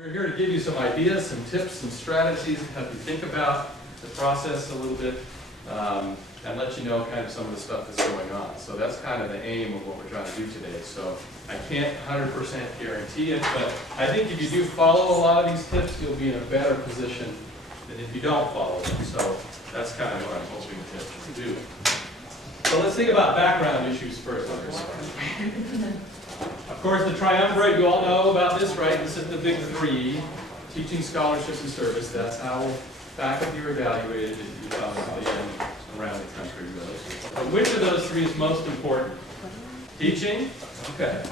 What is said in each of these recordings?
We're here to give you some ideas, some tips, some strategies, help you think about the process a little bit, and let you know kind of some of the stuff that's going on. So that's kind of the aim of what we're trying to do today. So I can't 100% guarantee it, but I think if you do follow a lot of these tips, you'll be in a better position than if you don't follow them. So that's kind of what I'm hoping to do. So let's think about background issues first. Of course, the triumvirate, you all know about this, right? This is the big three: teaching, scholarship, and service. That's how faculty are evaluated around the country, really. But which of those three is most important? Teaching? Okay.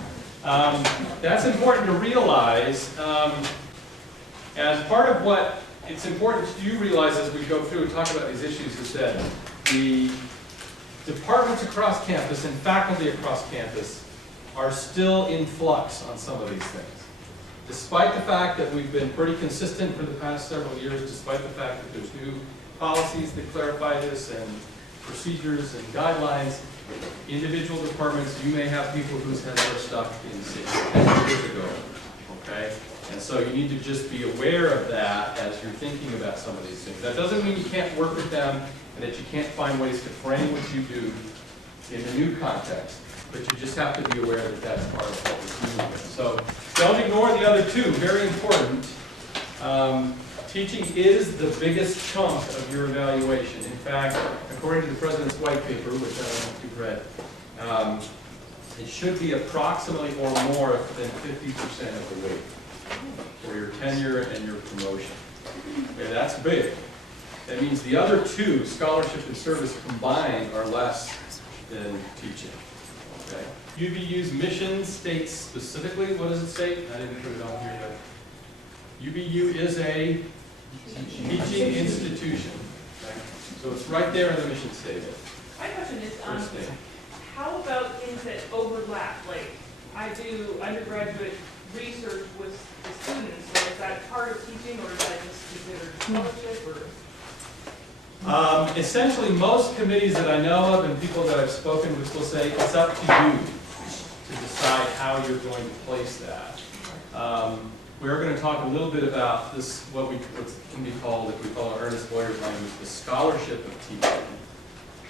That's important to realize. And part of what it's important to realize as we go through and talk about these issues is that the departments across campus and faculty across campus are still in flux on some of these things. Despite the fact that we've been pretty consistent for the past several years, despite the fact that there's new policies that clarify this and procedures and guidelines, individual departments, you may have people whose heads are stuck in 10 years ago, okay? And so you need to just be aware of that as you're thinking about some of these things. That doesn't mean you can't work with them and that you can't find ways to frame what you do in the new context. But you just have to be aware that that's part of what we're dealing with. So don't ignore the other two, very important. Teaching is the biggest chunk of your evaluation. In fact, according to the President's White Paper, which I don't know if you've read, it should be approximately or more than 50% of the weight for your tenure and your promotion. Okay, that's big. That means the other two, scholarship and service combined, are less than teaching. Okay. UVU's mission states specifically, what does it state? I didn't put it on here, but UVU is a teaching institution. Okay. So it's right there in the mission statement. My question is, how about things that overlap? Like, I do undergraduate research with the students, so is that part of teaching, or is that just considered scholarship, or? Essentially, most committees that I know of and people that I've spoken with will say it's up to you to decide how you're going to place that. We're going to talk a little bit about this, what can be called, if we call it Ernest Boyer's language, the scholarship of teaching.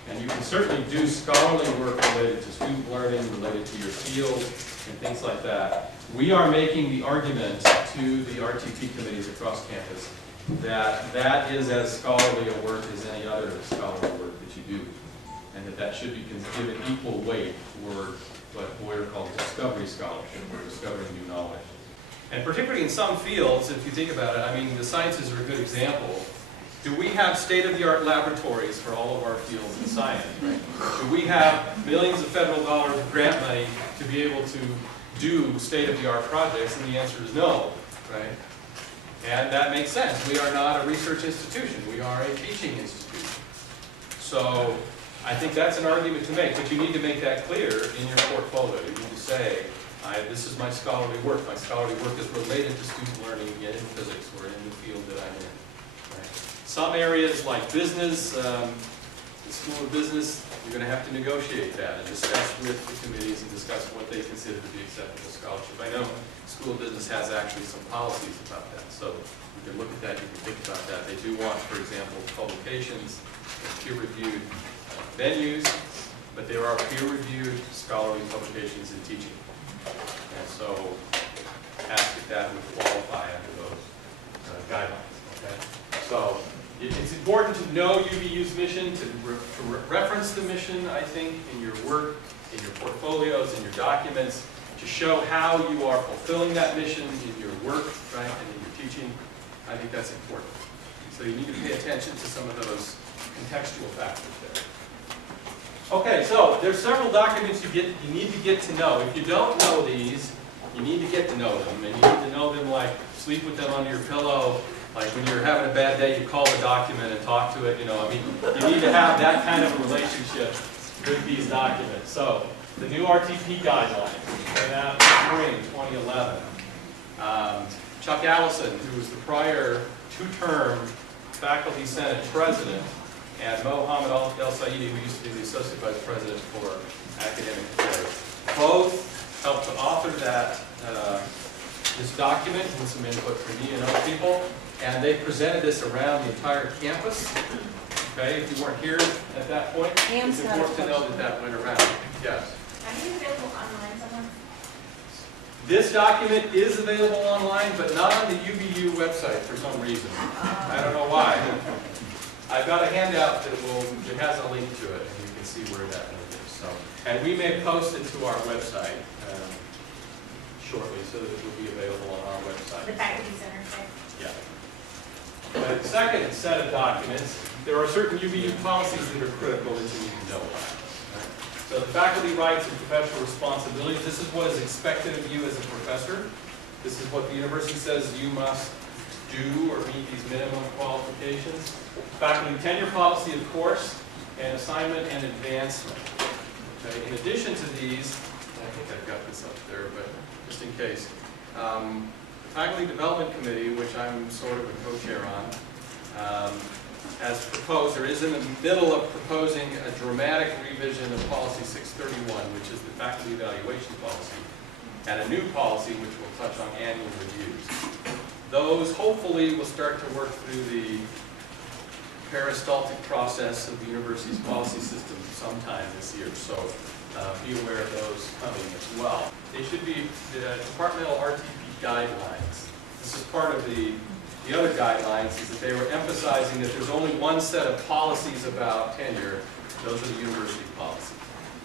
And you can certainly do scholarly work related to student learning, related to your field, and things like that. We are making the argument to the RTP committees across campus that that is as scholarly a work as any other scholarly work that you do, and that should be given equal weight for what Boyer called discovery scholarship, or discovering new knowledge. And particularly in some fields, if you think about it, I mean, the sciences are a good example. Do we have state-of-the-art laboratories for all of our fields in science? Right? Do we have millions of federal dollars of grant money to be able to do state-of-the-art projects? And the answer is no, right? And that makes sense. We are not a research institution. We are a teaching institution. So I think that's an argument to make, but you need to make that clear in your portfolio. You need to say, this is my scholarly work. My scholarly work is related to student learning in physics or in the field that I'm in. Right? Some areas like business, the School of Business, you're going to have to negotiate that and discuss with the committees and discuss what they consider to be acceptable scholarship. I know School of Business has actually some policies about that, so you can look at that, you can think about that. They do want, for example, publications, peer-reviewed venues, but there are peer-reviewed scholarly publications in teaching. And so ask if that would qualify under those guidelines. Okay? So it's important to know UVU's mission, to reference the mission, I think, in your work, in your portfolios, in your documents, to show how you are fulfilling that mission in your work, right, and in your teaching. I think that's important. So you need to pay attention to some of those contextual factors there. Okay, so there's several documents you need to get to know. If you don't know these, you need to get to know them, and you need to know them like sleep with them under your pillow. Like when you're having a bad day, you call the document and talk to it. You know, I mean, you need to have that kind of a relationship with these documents. So the new RTP guidelines came out in spring 2011. Chuck Allison, who was the prior two-term faculty senate president, and Mohammed Al-Saidi, who used to be the associate vice president for academic affairs, both helped to author that this document with some input from me and other people, and they presented this around the entire campus. Okay, if you weren't here at that point, it's important to know that that went around. Yes? Are these available online somewhere? This document is available online, but not on the UVU website for some reason. I don't know why. I've got a handout that has a link to it, and you can see where that link is. So, and we may post it to our website shortly, so that it will be available on our website. The faculty center, okay? Yeah. The second set of documents, there are certain UVU policies that are critical that you need to know about. Right? So the faculty rights and professional responsibilities, this is what is expected of you as a professor. This is what the university says you must do or meet these minimum qualifications. Faculty tenure policy, of course, and assignment and advancement. Okay. In addition to these, I think I've got this up there, but just in case, the Faculty Development Committee, which I'm sort of a co-chair on, has proposed, or is in the middle of proposing a dramatic revision of Policy 631, which is the faculty evaluation policy, and a new policy which will touch on annual reviews. Those hopefully will start to work through the peristaltic process of the university's policy system sometime this year, so be aware of those coming as well. They should be the departmental RTP guidelines. This is part of the other guidelines, is that they were emphasizing that there's only one set of policies about tenure. Those are the university policies.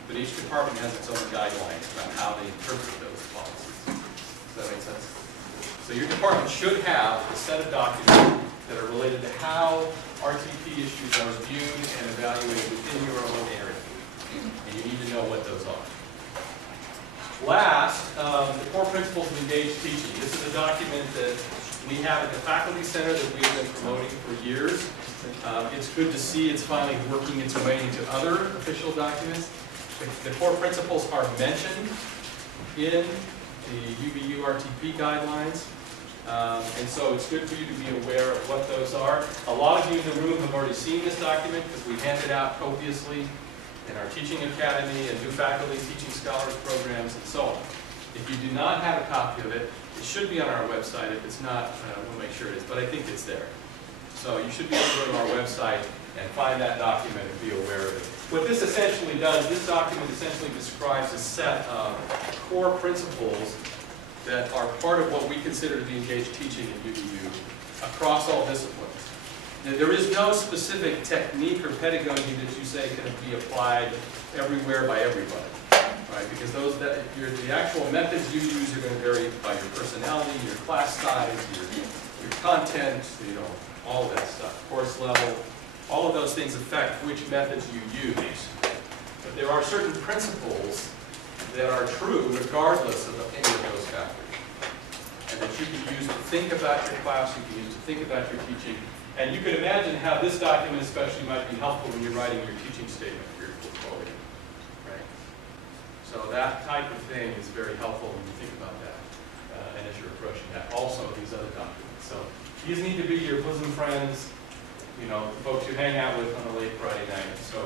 But each department has its own guidelines about how they interpret those policies. Does that make sense? So your department should have a set of documents that are related to how RTP issues are viewed and evaluated within your own area. And you need to know what those are. Last, the core principles of engaged teaching. This is a document that we have at the Faculty Center that we've been promoting for years. It's good to see it's finally working its way into other official documents. The core principles are mentioned in the UVU RTP guidelines. And so it's good for you to be aware of what those are. A lot of you in the room have already seen this document because we hand it out copiously in our teaching academy and new faculty teaching scholars programs and so on. If you do not have a copy of it, it should be on our website. If it's not, we'll make sure it is, but I think it's there. So you should be able to go to our website and find that document and be aware of it. What this essentially does, this document essentially describes a set of core principles that are part of what we consider to be engaged teaching in UVU across all disciplines. Now, there is no specific technique or pedagogy that you say can be applied everywhere by everybody, right? Because the actual methods you use are going to vary by your personality, your class size, your content, all of that stuff, course level. All of those things affect which methods you use. But there are certain principles that are true regardless of any of those factors. And that you can use to think about your class, you can use to think about your teaching. And you can imagine how this document especially might be helpful when you're writing your teaching statement for your portfolio. Right? So that type of thing is very helpful when you think about that. And as you're approaching that. Also these other documents. So these need to be your bosom friends, folks you hang out with on a late Friday night. So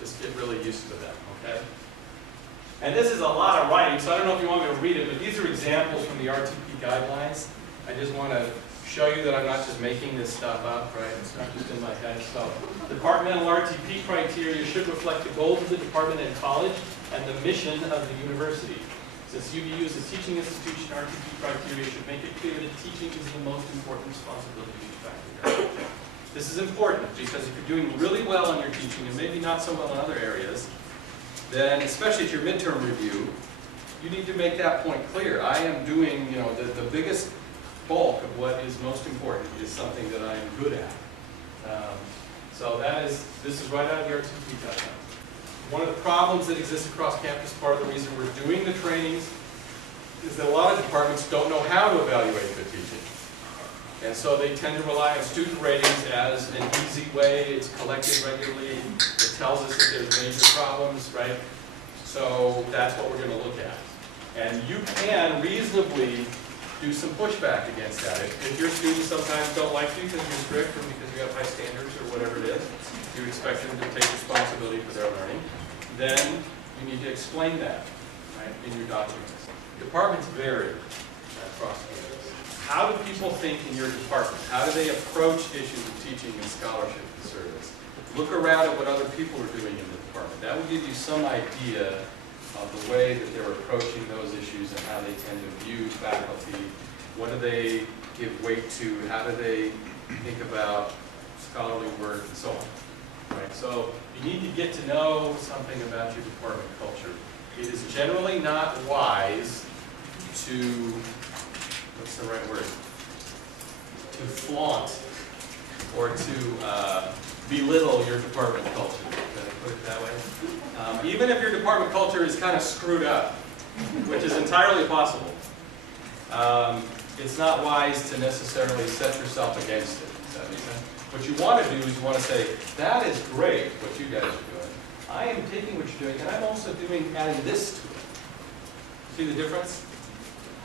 just get really used to them, okay? And this is a lot of writing, so I don't know if you want me to read it, but these are examples from the RTP guidelines. I just want to show you that I'm not just making this stuff up, right? It's not just in my head. So, departmental RTP criteria should reflect the goals of the department and college and the mission of the university. Since UVU is a teaching institution, RTP criteria should make it clear that teaching is the most important responsibility of each faculty. This is important because if you're doing really well on your teaching and maybe not so well in other areas, then especially at your midterm review, you need to make that point clear. I am doing, the biggest bulk of what is most important is something that I am good at. So this is right out of the RTP guidelines. One of the problems that exists across campus, part of the reason we're doing the trainings, is that a lot of departments don't know how to evaluate good teaching. And so they tend to rely on student ratings as an easy way. It's collected regularly. It tells us if there's major problems, right? So that's what we're going to look at. And you can reasonably do some pushback against that. If your students sometimes don't like you because you're strict or because you have high standards or whatever it is, you expect them to take responsibility for their learning, then you need to explain that, right, in your documents. Departments vary. across campus. How do people think in your department? How do they approach issues of teaching and scholarship and service? Look around at what other people are doing in the department. That will give you some idea of the way that they're approaching those issues and how they tend to view faculty. What do they give weight to? How do they think about scholarly work and so on? Right? So you need to get to know something about your department culture. It is generally not wise to, what's the right word? To flaunt or to belittle your department culture. Can I put it that way? Even if your department culture is kind of screwed up, which is entirely possible, it's not wise to necessarily set yourself against it. Does that make sense? What you want to do is you want to say, that is great what you guys are doing. I am taking what you're doing and I'm also adding this to it. See the difference?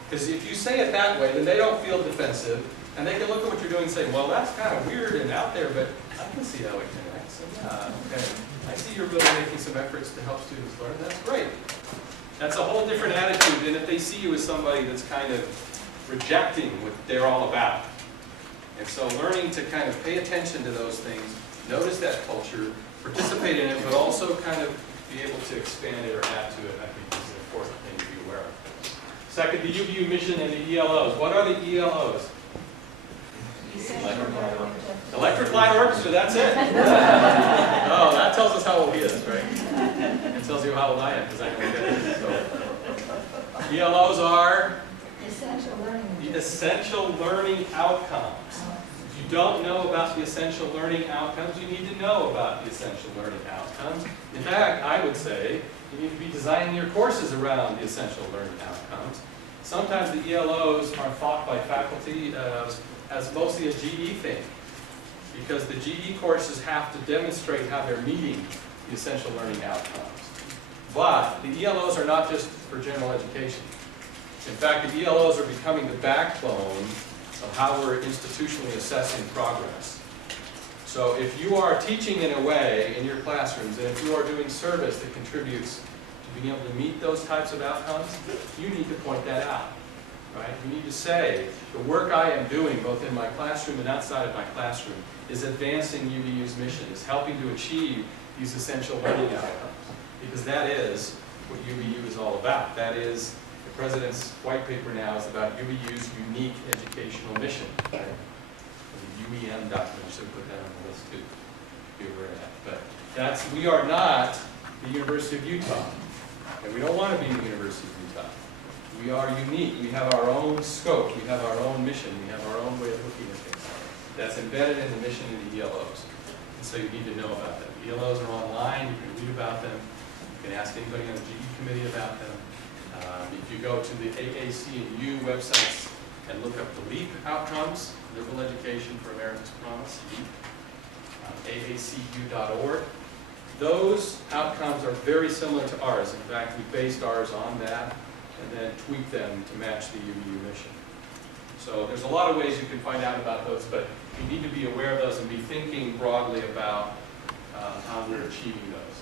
Because if you say it that way, then they don't feel defensive and they can look at what you're doing and say, well, that's kind of weird and out there, but I can see how it connects. And okay, I see you're really making some efforts to help students learn. That's great. That's a whole different attitude than if they see you as somebody that's kind of rejecting what they're all about. And so learning to kind of pay attention to those things, notice that culture, participate in it, but also kind of be able to expand it or add to it, I think is an important thing to be aware of. Second, the UVU mission and the ELOs. What are the ELOs? Electric Light Orchestra, that's it. Oh, that tells us how old he is, right? It tells you how old I am, because I can look at it. So, ELOs are the essential learning outcomes. If you don't know about the essential learning outcomes, you need to know about the essential learning outcomes. In fact, I would say you need to be designing your courses around the essential learning outcomes. Sometimes the ELOs are thought by faculty as mostly a GE thing, because the GE courses have to demonstrate how they're meeting the essential learning outcomes. But the ELOs are not just for general education. In fact, the ELOs are becoming the backbone of how we're institutionally assessing progress. So if you are teaching in a way in your classrooms, and if you are doing service that contributes to being able to meet those types of outcomes, you need to point that out. Right? You need to say, the work I am doing, both in my classroom and outside of my classroom, is advancing UVU's mission, is helping to achieve these essential learning outcomes. Because that is what UVU is all about. That is, the President's white paper now is about UVU's unique educational mission. Right? The UEM document, should put that on the list too, be aware of that. But we are not the University of Utah. And we don't want to be the University of Utah. We are unique. We have our own scope. We have our own mission. We have our own way of looking at things. That's embedded in the mission of the ELOs. And so you need to know about them. The ELOs are online. You can read about them. You can ask anybody on the GE committee about them. If you go to the AAC and U websites and look up the LEAP outcomes, Liberal Education for America's Promise, LEAP, aacu.org, those outcomes are very similar to ours. In fact, we based ours on that and then tweak them to match the UVU mission. So there's a lot of ways you can find out about those, but you need to be aware of those and be thinking broadly about how we're achieving those.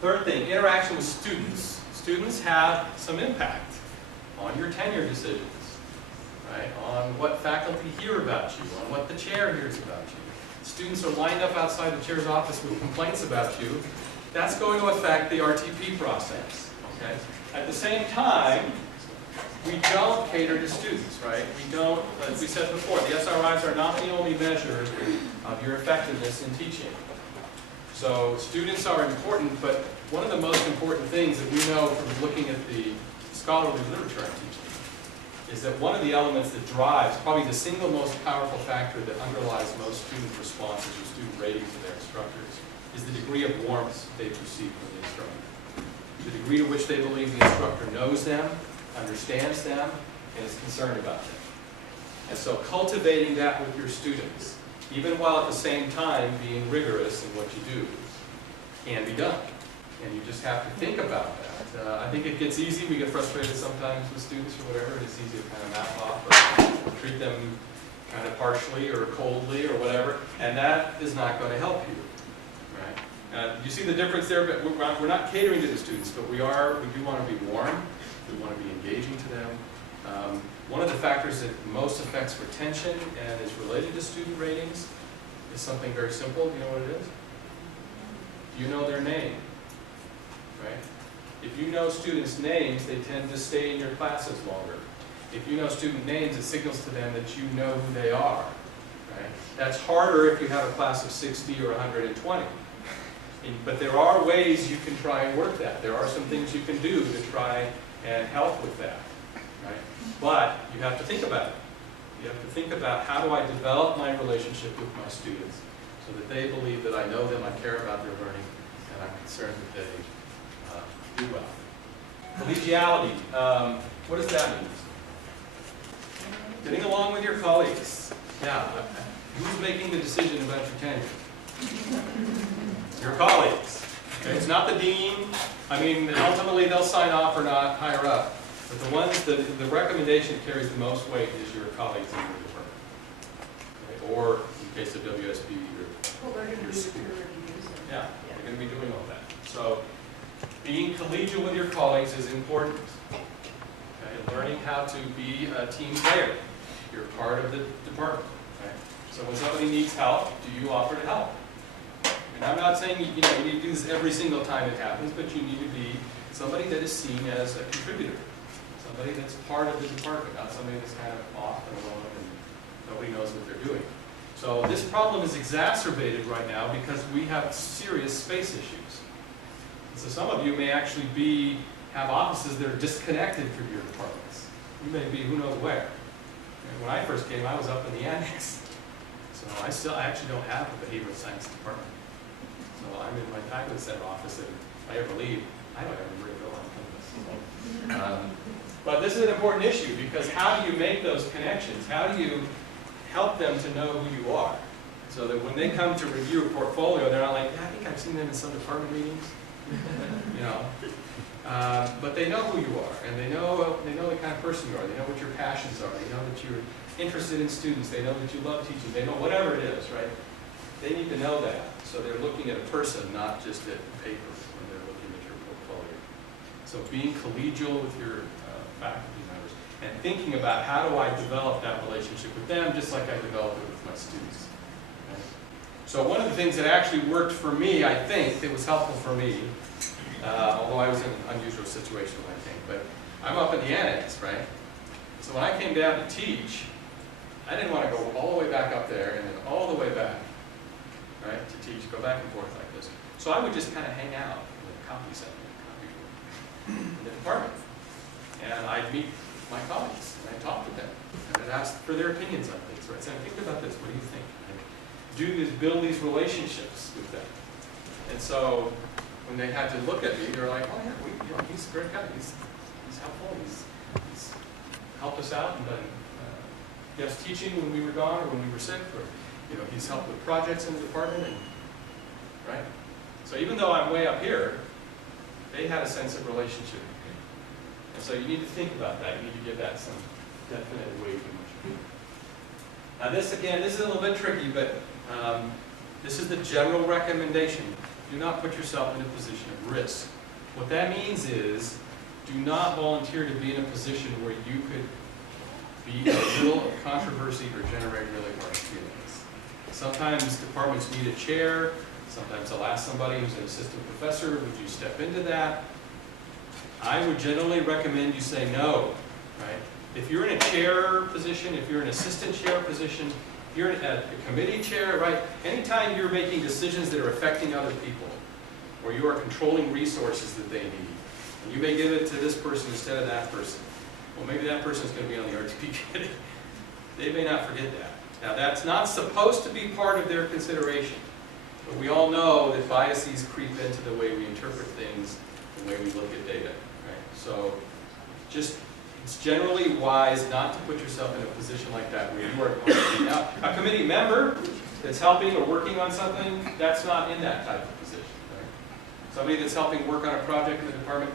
Third thing, interaction with students. Students have some impact on your tenure decisions, right? On what faculty hear about you, on what the chair hears about you. Students are lined up outside the chair's office with complaints about you. That's going to affect the RTP process, okay? At the same time, we don't cater to students, right? We don't, as we said before, the SRIs are not the only measure of your effectiveness in teaching. So students are important, but one of the most important things that we know from looking at the scholarly literature on teaching is that one of the elements that drives, probably the single most powerful factor that underlies most student responses or student ratings of their instructors is the degree of warmth they receive from the instructor. The degree to which they believe the instructor knows them, understands them, and is concerned about them. And so cultivating that with your students, even while at the same time being rigorous in what you do, can be done. And you just have to think about that. I think it gets easy. We get frustrated sometimes with students or whatever. It's easy to kind of map off or treat them kind of harshly or coldly or whatever. And that is not going to help you. Right? You see the difference there? But we're not catering to the students, but we do want to be warm. We want to be engaging to them. One of the factors that most affects retention and is related to student ratings is something very simple. Do you know what it is? You know their name, right? If you know students' names, they tend to stay in your classes longer. If you know student names, it signals to them that you know who they are, right? That's harder if you have a class of 60 or 120. But there are ways you can try and work that. There are some things you can do to try and help with that, right? But you have to think about it. You have to think about, how do I develop my relationship with my students so that they believe that I know them, I care about their learning, and I'm concerned that they do well. Collegiality, what does that mean? Getting along with your colleagues. Yeah, who's making the decision about your tenure? Your colleagues. Okay, it's not the dean. I mean, ultimately they'll sign off or not higher up. But the ones that the recommendation carries the most weight is your colleagues in your department. Okay? Or in case of WSB, your school. Yeah, they're going to be doing all that. So being collegial with your colleagues is important. Okay? Learning how to be a team player. You're part of the department. Okay? So when somebody needs help, do you offer to help? And I'm not saying you need to do this every single time it happens, but you need to be somebody that is seen as a contributor. Somebody that's part of the department, not somebody that's kind of off and alone and nobody knows what they're doing. So this problem is exacerbated right now because we have serious space issues. And so some of you may actually have offices that are disconnected from your departments. You may be who knows where. And when I first came, I was up in the annex. So I actually don't have a behavioral science department. So I'm in my Taglit Center office, and if I ever leave, I don't ever really go on campus. But this is an important issue, because how do you make those connections? How do you help them to know who you are? So that when they come to review a portfolio, they're not like, yeah, I think I've seen them in some department meetings. But they know who you are, and they know the kind of person you are. They know what your passions are. They know that you're interested in students. They know that you love teaching. They know whatever it is, right? They need to know that. So they're looking at a person, not just at paper when they're looking at your portfolio. So being collegial with your faculty members and thinking about, how do I develop that relationship with them just like I develop it with my students. Okay? So one of the things that actually worked for me, I think, that was helpful for me, although I was in an unusual situation, I think, but I'm up in the annex, right? So when I came down to teach, I didn't want to go all the way back up there and then all the way back, right, to teach, go back and forth like this. So I would just kind of hang out in the copy center, in the department. And I'd meet my colleagues, and I'd talk to them, and I'd ask for their opinions on things. So I'd say, think about this, what do you think? And build these relationships with them. And so when they had to look at me, they were like, oh yeah, he's a great guy, he's helpful, he's helped us out, and done guest teaching when we were gone or when we were sick, or he's helped with projects in the department, and right? So even though I'm way up here, they had a sense of relationship with me. And so you need to think about that. You need to give that some definite weight in what you do. Now this is a little bit tricky, but this is the general recommendation. Do not put yourself in a position of risk. What that means is, do not volunteer to be in a position where you could be a little of controversy or generate really harsh feelings. Sometimes departments need a chair. Sometimes they'll ask somebody who's an assistant professor, would you step into that? I would generally recommend you say no, right? If you're in a chair position, if you're in an assistant chair position, if you're in a committee chair, right? Anytime you're making decisions that are affecting other people, or you are controlling resources that they need, and you may give it to this person instead of that person. Well, maybe that person's going to be on the RTP committee. They may not forget that. Now, that's not supposed to be part of their consideration. But we all know that biases creep into the way we interpret things, the way we look at data. Right? So it's generally wise not to put yourself in a position like that where you are going to be. Now, a committee member that's helping or working on something, that's not in that type of position. Right? Somebody that's helping work on a project in the department,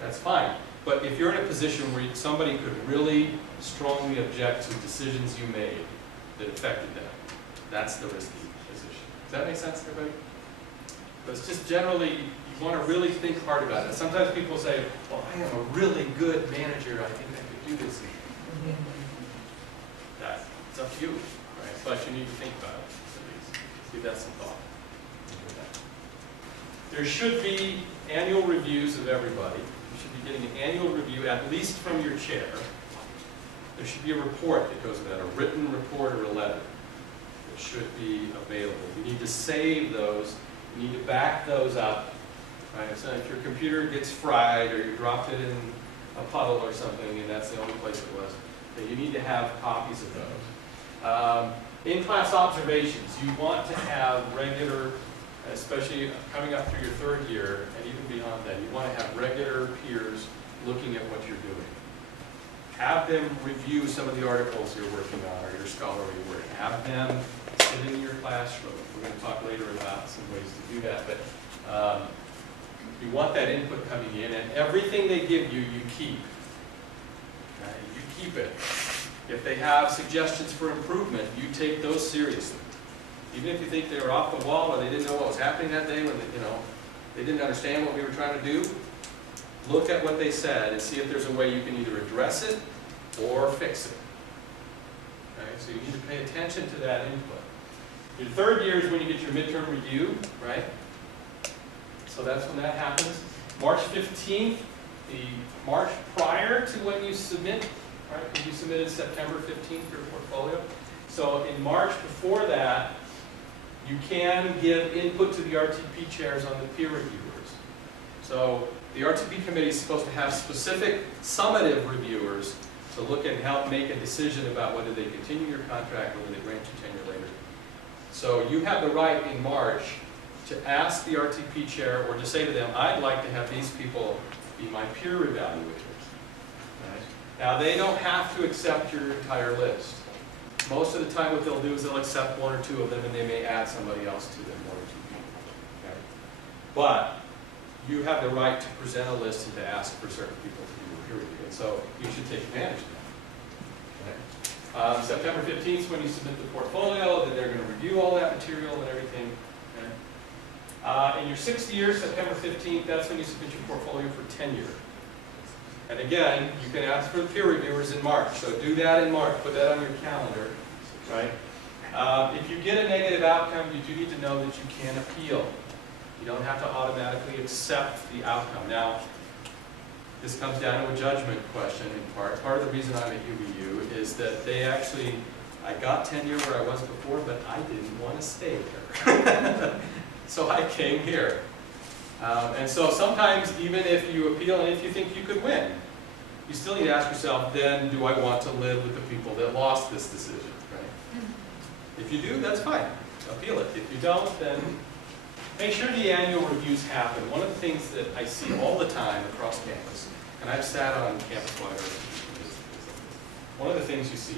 that's fine. But if you're in a position where somebody could really strongly object to decisions you made that affected them, that's the risky position. Does that make sense to everybody? But it's just generally, you want to really think hard about it. Sometimes people say, well, I am a really good manager, I think I could do this. It's up to you, right? But you need to think about it, at least. Give that some thought. There should be annual reviews of everybody. You should be getting an annual review, at least from your chair. There should be a report that goes with that, a written report or a letter that should be available. You need to save those. You need to back those up. Right? So if your computer gets fried or you dropped it in a puddle or something and that's the only place it was, then you need to have copies of those. In-class observations, you want to have regular, especially coming up through your third year and even beyond that, you want to have regular peers looking at what you're doing. Have them review some of the articles you're working on or your scholarly work. Have them sit in your classroom. We're going to talk later about some ways to do that, but you want that input coming in, and everything they give you, you keep. Okay? You keep it. If they have suggestions for improvement, you take those seriously. Even if you think they were off the wall or they didn't know what was happening that day when they didn't understand what we were trying to do, look at what they said and see if there's a way you can either address it or fix it. Okay? So you need to pay attention to that input. Your third year is when you get your midterm review, right? So that's when that happens. March 15th, the March prior to when you submit, right? Because you submitted September 15th your portfolio. So in March before that, you can give input to the RTP chairs on the peer reviewers. So the RTP committee is supposed to have specific summative reviewers to look and help make a decision about whether they continue your contract, whether they grant you tenure later. So you have the right in March to ask the RTP chair or to say to them, I'd like to have these people be my peer evaluators. Right? Now they don't have to accept your entire list. Most of the time what they'll do is they'll accept one or two of them and they may add somebody else to them, one or two people. Okay? But you have the right to present a list and to ask for certain people to do a peer review. And so you should take advantage of that. Okay? September 15th is when you submit the portfolio, then they're going to review all that material and everything. Okay? In your sixth year, September 15th, that's when you submit your portfolio for tenure. And again, you can ask for the peer reviewers in March, so do that in March, put that on your calendar, right? If you get a negative outcome, you do need to know that you can appeal. You don't have to automatically accept the outcome. Now, this comes down to a judgment question in part. Part of the reason I'm at UVU is that they actually, I got tenure where I was before, but I didn't want to stay there. So I came here. And so sometimes, even if you appeal and if you think you could win, you still need to ask yourself, then do I want to live with the people that lost this decision, right? If you do, that's fine. Appeal it. If you don't, then make sure the annual reviews happen. One of the things that I see all the time across campus, and I've sat on campus-wide, one of the things you see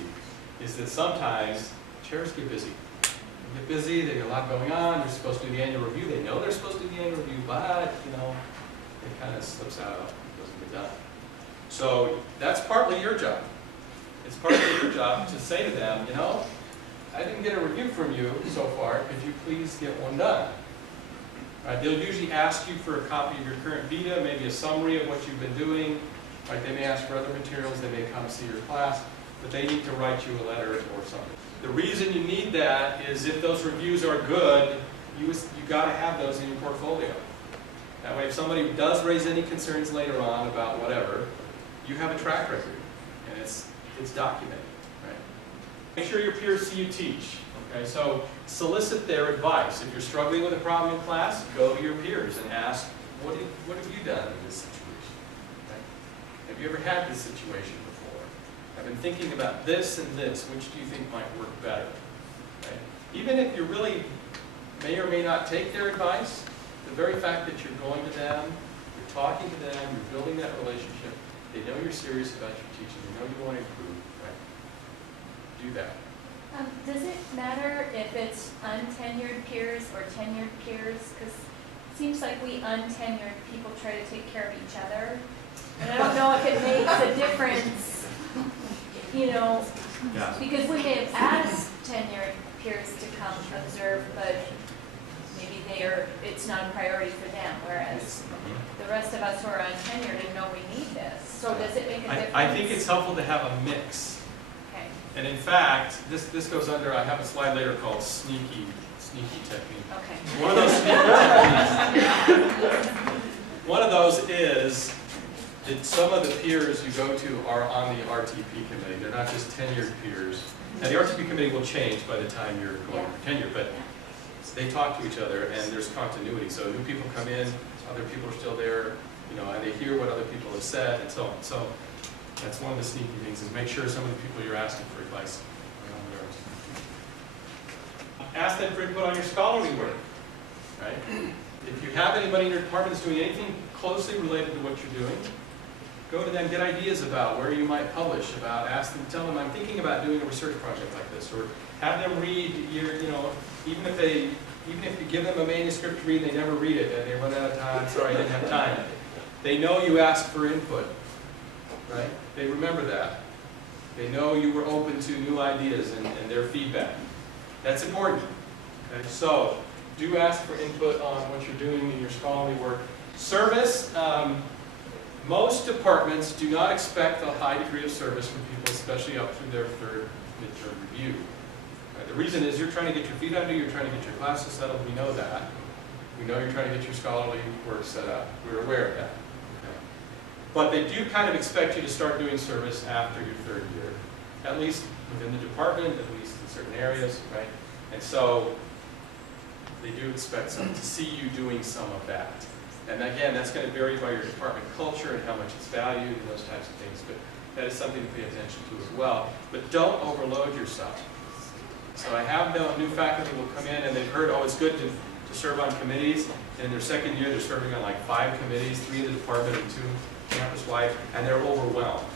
is that sometimes chairs get busy. They get busy, they get a lot going on, they're supposed to do the annual review, they know they're supposed to do the annual review, but, it kind of slips out, it doesn't get done. So that's partly your job. It's partly your job to say to them, I didn't get a review from you so far, could you please get one done? Right, they'll usually ask you for a copy of your current vita, maybe a summary of what you've been doing. Right, they may ask for other materials, they may come see your class, but they need to write you a letter or something. The reason you need that is if those reviews are good, you got to have those in your portfolio. That way, if somebody does raise any concerns later on about whatever, you have a track record, and it's documented. Right? Make sure your peers see you teach. Okay, so solicit their advice. If you're struggling with a problem in class, go to your peers and ask, what have you done in this situation? Right? Have you ever had this situation before? I've been thinking about this and this. Which do you think might work better? Okay? Even if you really may or may not take their advice, the very fact that you're going to them, you're talking to them, you're building that relationship, they know you're serious about your teaching, they know you want to improve, right? Do that. Does it matter if it's untenured peers or tenured peers? Because it seems like we untenured people try to take care of each other. And I don't know if it makes a difference, because we may have asked tenured peers to come observe, but maybe it's not a priority for them, whereas the rest of us who are untenured didn't know we need this. So does it make a difference? I think it's helpful to have a mix. Okay. And in fact, this goes under, I have a slide later called sneaky technique. Okay. One of those one of those is that some of the peers you go to are on the RTP committee. They're not just tenured peers. And the RTP committee will change by the time you're going for tenure, but they talk to each other and there's continuity. So new people come in, other people are still there, you know, and they hear what other people have said and so on. So that's one of the sneaky things, is make sure some of the people you're asking for advice are on the RTP. Ask them for input on your scholarly work, right? If you have anybody in your department that's doing anything closely related to what you're doing, go to them, get ideas about where you might publish, ask them, tell them, I'm thinking about doing a research project like this, or have them read your, you know, even if you give them a manuscript to read and they never read it, and they run out of time, sorry, I didn't have time, they know you asked for input, right? They remember that. They know you were open to new ideas and their feedback. That's important. Okay? So, do ask for input on what you're doing in your scholarly work. Service, most departments do not expect a high degree of service from people, especially up through their third midterm review. Right? The reason is you're trying to get your feet under you, you're trying to get your classes settled, we know that. We know you're trying to get your scholarly work set up. We're aware of that. Okay? But they do kind of expect you to start doing service after your third year, at least within the department, at least in certain areas, right? And so they do expect to see you doing some of that. And again, that's going to vary by your department culture and how much it's valued and those types of things, but that is something to pay attention to as well. But don't overload yourself. So I have new faculty will come in and they've heard, oh, it's good to serve on committees. And in their second year, they're serving on like 5 committees, 3 in the department and 2 campus-wide, and they're overwhelmed.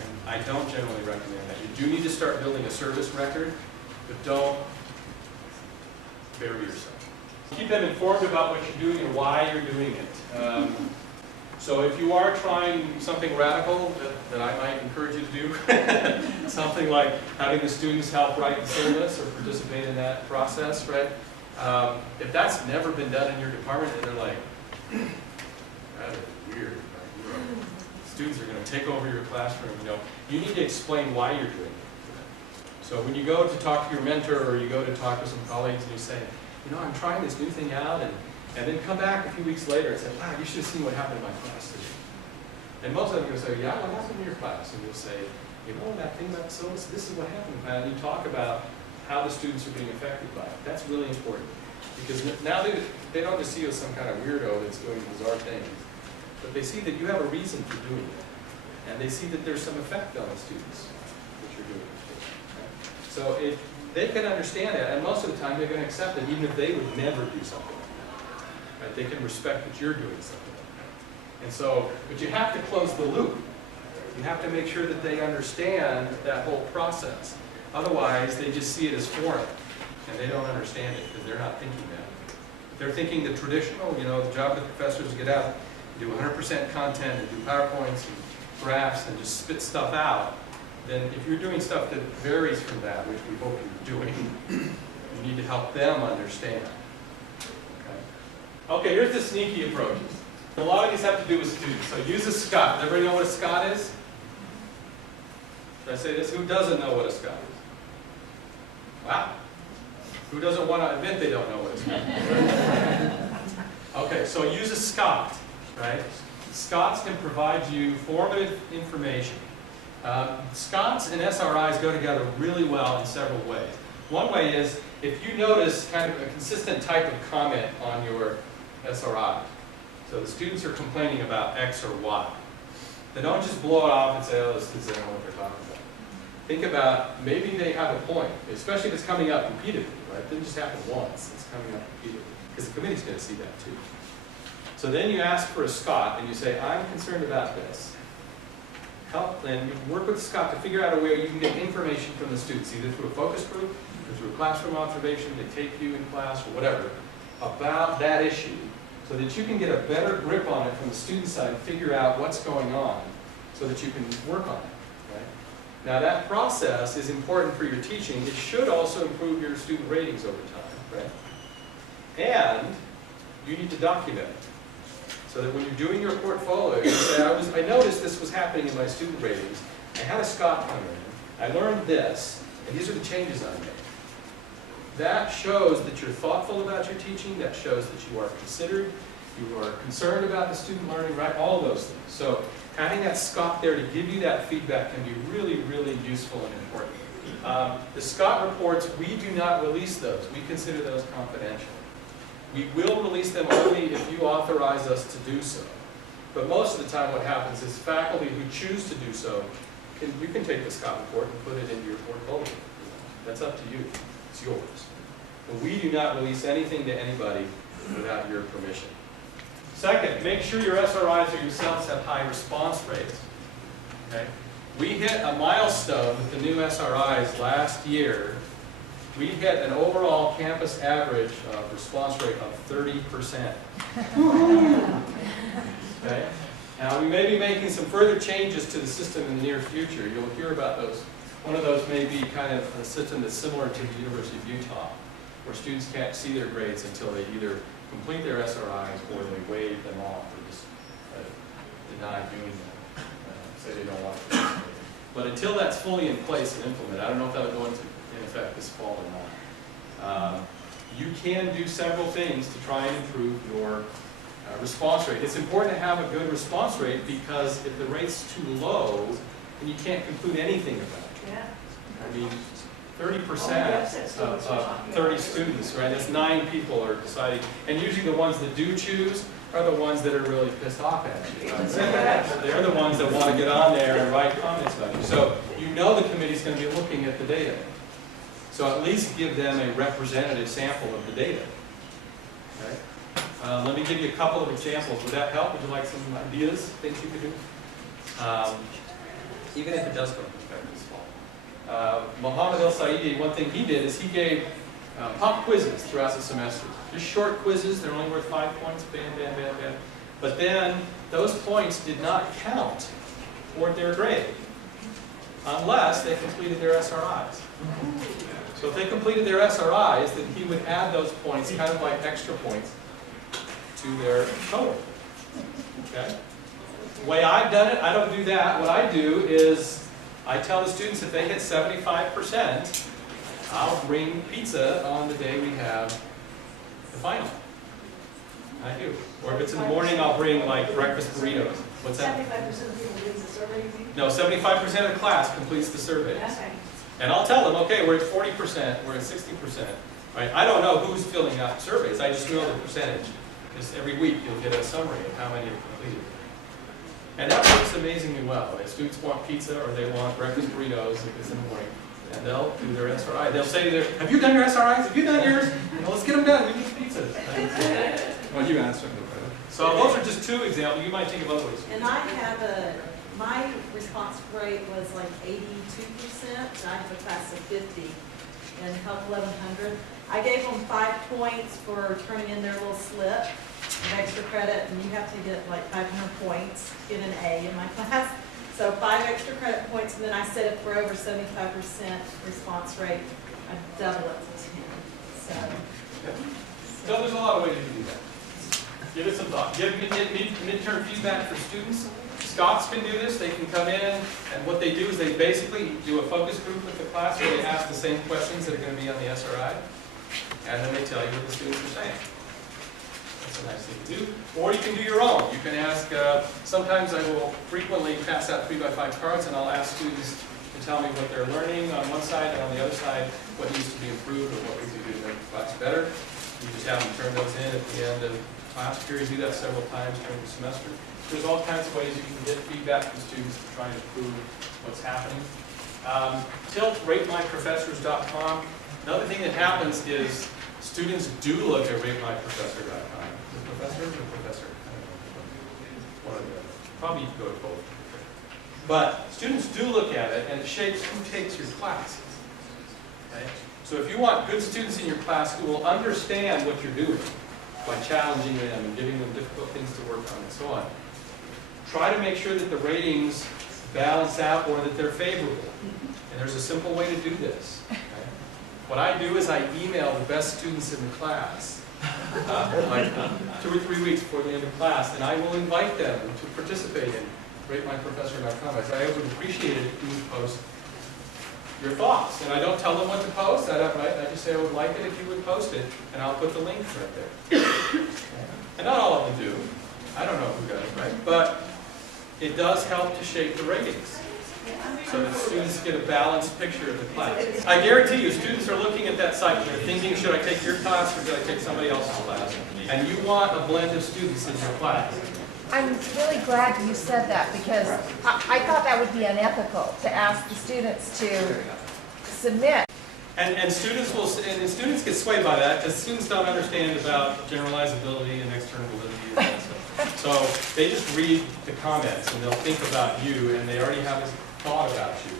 And I don't generally recommend that. You do need to start building a service record, but don't bury yourself. Keep them informed about what you're doing and why you're doing it. So if you are trying something radical that I might encourage you to do, something like having the students help write the syllabus or participate in that process, right? If that's never been done in your department and they're like, that is weird. Like, you know, students are going to take over your classroom, you know, you need to explain why you're doing it. So when you go to talk to your mentor or you go to talk to some colleagues and you say, you know, I'm trying this new thing out, and then come back a few weeks later and say, wow, you should have seen what happened in my class today. And most of them are going to say, yeah, what happened in your class? And you'll say, you know, that thing about syllabus, this is what happened. And you talk about how the students are being affected by it. That's really important. Because now they don't just see you as some kind of weirdo that's doing bizarre things, but they see that you have a reason for doing it. And they see that there's some effect on the students that you're doing it. Okay? So if they can understand it, and most of the time they're going to accept it, even if they would never do something like that. Right? They can respect that you're doing something like that. And so, but you have to close the loop. You have to make sure that they understand that whole process. Otherwise, they just see it as foreign, and they don't understand it because they're not thinking that. If they're thinking the traditional, you know, the job of the professors is to get out, do 100% content, and do PowerPoints and graphs, and just spit stuff out, then if you're doing stuff that varies from that, which we hope you're doing, you need to help them understand. Okay, here's the sneaky approaches. A lot of these have to do with students. So use a SCOT. Does everybody know what a SCOT is? Should I say this? Who doesn't know what a SCOT is? Wow. Who doesn't want to admit they don't know what a SCOT is? Okay, so use a SCOT, right? SCOTs can provide you formative information. SCOTs and SRIs go together really well in several ways. One way is if you notice kind of a consistent type of comment on your SRI. So the students are complaining about X or Y. Then don't just blow it off and say, oh, this is I don't know what they're talking about. Think about maybe they have a point, especially if it's coming up repeatedly, right? It didn't just happen once, it's coming up repeatedly. Because the committee's going to see that too. So then you ask for a SCOT and you say, I'm concerned about this. Help, and you work with the SCOT to figure out a way you can get information from the students, either through a focus group or through a classroom observation, they take you in class or whatever, about that issue, so that you can get a better grip on it from the student side and figure out what's going on so that you can work on it. Right? Now that process is important for your teaching. It should also improve your student ratings over time. Right? And you need to document it. So that when you're doing your portfolio, you say, I noticed this was happening in my student ratings. I had a Scott come in, I learned this, and these are the changes I made. That shows that you're thoughtful about your teaching, that shows that you are considered, you are concerned about the student learning, right? All of those things. So having that Scott there to give you that feedback can be really, really useful and important. The Scott reports, we do not release those. We consider those confidential. We will release them only if you authorize us to do so. But most of the time what happens is faculty who choose to do so, you can take the Scott report and put it into your portfolio. That's up to you. It's yours. But we do not release anything to anybody without your permission. Second, make sure your SRIs or yourselves have high response rates. Okay? We hit a milestone with the new SRIs last year. We hit an overall campus average response rate of 30%. Okay? Now, we may be making some further changes to the system in the near future. You'll hear about those. One of those may be kind of a system that's similar to the University of Utah, where students can't see their grades until they either complete their SRIs or they waive them off or just deny doing them, say they don't want to. But until that's fully in place and implemented, I don't know if that'll go into effect this fall or not. You can do several things to try and improve your response rate. It's important to have a good response rate because if the rate's too low, then you can't conclude anything about it. Yeah. I mean, 30% of 30 students, right? That's 9 people are deciding. And usually the ones that do choose are the ones that are really pissed off at you. Right? They're the ones that want to get on there and write comments about you. So you know the committee's going to be looking at the data. So at least give them a representative sample of the data. Okay? Let me give you a couple of examples. Would that help? Would you like some ideas, things you could do? Even if it does go into effect this fall. Mohammed El-Saidi, one thing he did is he gave pop quizzes throughout the semester. Just short quizzes, they're only worth 5 points, bam, bam, bam, bam. But then those points did not count toward their grade unless they completed their SRIs. So if they completed their SRIs, then he would add those points, kind of like extra points, to their total. Okay? The way I've done it, I don't do that. What I do is I tell the students if they hit 75%, I'll bring pizza on the day we have the final. I do. Or if it's in the morning, I'll bring like breakfast burritos. What's that? 75% of people use the survey, you think? No, 75% of the class completes the surveys. Okay. And I'll tell them, okay, we're at 40%, we're at 60%. Right? I don't know who's filling out surveys, I just know the percentage. Because every week you'll get a summary of how many have completed. And that works amazingly well. If students want pizza or they want breakfast burritos if it's in the morning, and they'll do their SRI. They'll say to their, have you done your SRIs? Have you done yours? Let's get them done, we need pizza. Well, you answered. So those are just 2 examples. You might think of other ways. And I have my response rate was like 82%, and I have a class of 50 in Health 1100. I gave them 5 points for turning in their little slip of extra credit, and you have to get like 500 points to get an A in my class. So 5 extra credit points, and then I set it for over 75% response rate. I double it to 10. So there's a lot of ways you can do that. Give it some thought. Give midterm feedback for students. Scots can do this. They can come in, and what they do is they basically do a focus group with the class where they ask the same questions that are going to be on the SRI, and then they tell you what the students are saying. That's a nice thing to do. Or you can do your own. You can ask, sometimes I will frequently pass out 3x5 cards, and I'll ask students to tell me what they're learning on one side, and on the other side, what needs to be improved or what we can do to make the class better. You just have them turn those in at the end of class period. Do that several times during the semester. There's all kinds of ways you can get feedback from students to try and improve what's happening. Ratemyprofessors.com. Another thing that happens is students do look at ratemyprofessor.com. Professor or professor? I don't know. Probably you can go to both. But students do look at it, and it shapes who takes your classes. Okay? So if you want good students in your class who will understand what you're doing by challenging them and giving them difficult things to work on and so on, try to make sure that the ratings balance out or that they're favorable. And there's a simple way to do this. Okay? What I do is I email the best students in the class like 2 or 3 weeks before the end of class, and I will invite them to participate in ratemyprofessor.com. I say I would appreciate it if you would post your thoughts. And I don't tell them what to post, I just say I would like it if you would post it, and I'll put the link right there. And not all of them do. I don't know who does, right? But it does help to shape the ratings, so that students get a balanced picture of the class. I guarantee you, students are looking at that site and they're thinking, should I take your class or should I take somebody else's class? And you want a blend of students in your class. I'm really glad you said that, because I thought that would be unethical to ask the students to submit. And students students get swayed by that, because students don't understand about generalizability and external validity and that stuff. So they just read the comments and they'll think about you, and they already have a thought about you.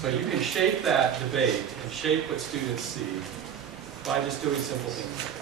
So you can shape that debate and shape what students see by just doing simple things like that.